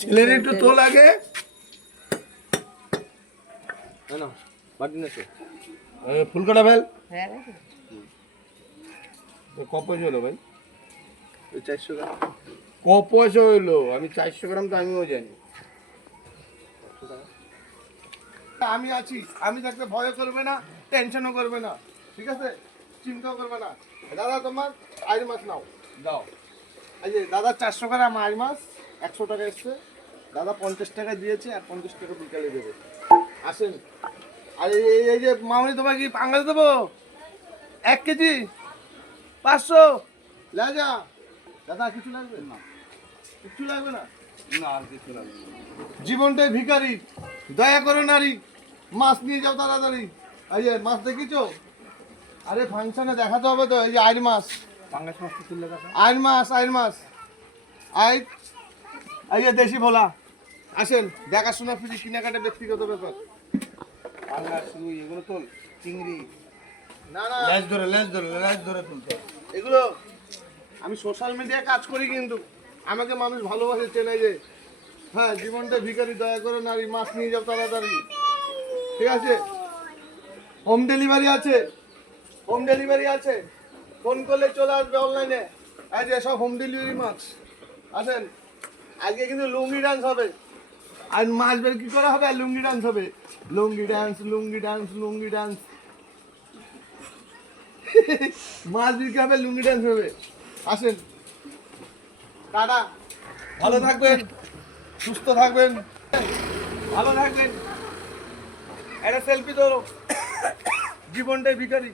ছেলের একটু তোল আগে ফুলকাটা ফেল ক পয়সা হলো ভাই? 400 গ্রাম। ক পয়সা হইলো? আমি 400 গ্রাম তো আমিও জানি। আমি আছি, আমি থাকতে ভয় করবে না, টেনশনও করবে না, ঠিক আছে? চিন্তাও করবে না। দাদা তোমার আইর মাছ নাও, দাও। এই যে দাদা 400 গ্রাম আইর মাছ 100 টাকা এসছে, দাদা 50 টাকা দিয়েছে আর 50 টাকা বিকালে দেবে। আসেন। আর এই যে মামনি তোমার কি পাঙ্গাস দেবো 1 কেজি 500 লাজা। দাদা কিছু লাগবে না? কিছু লাগবে না? না আর কিছু লাগবে না। জীবনটাই ভিখারি, দয়া করো নারী, মাছ নিয়ে যাও তাড়াতাড়ি। এই যে মাছ দেখিছো? আরে ফাংশনে দেখাতে হবে তো। এই যে আইর মাছ, পাঙ্গাস মাছ তো তুললে দেখা। আইর মাছ, আইর মাছ, আইর। এই যে দেশি ভোলা। আসেন, দেখাশোনা ফ্রি, কেনাকাটা ব্যক্তিগত ব্যাপার। পাঙ্গাস, রুই এগুলো তোল, চিংড়ি। না না, লেজ ধরে তুলতে। এগুলো আমি সোশ্যাল মিডিয়ায় কাজ করি, কিন্তু আমাকে মানুষ ভালোবাসে, চেনে যে হ্যাঁ জীবনটা ভিখারি, দয়া করে নারী, মাছ নিয়ে যাও তাড়াতাড়ি, ঠিক আছে? হোম ডেলিভারি আছে, হোম ডেলিভারি আছে, ফোন করলে চলে আসবে অনলাইনে। এই যে সব হোম ডেলিভারি মাছ। আসেন, আজকে কিন্তু লুঙ্গি ডান্স হবে। আর মাছ বের কি করা হবে? আর লুঙ্গি ডান্স হবে। লুঙ্গি ডান্স, লুঙ্গি ডান্স, লুঙ্গি ডান্স। মাছ বিক্রি হবে, লুঙ্গি ডান্স হবে। আসেন, টাটা, ভালো থাকবেন, সুস্থ থাকবেন, ভালো থাকবেন। একটা সেলফি ধরো, জীবনটাই ভিখারি।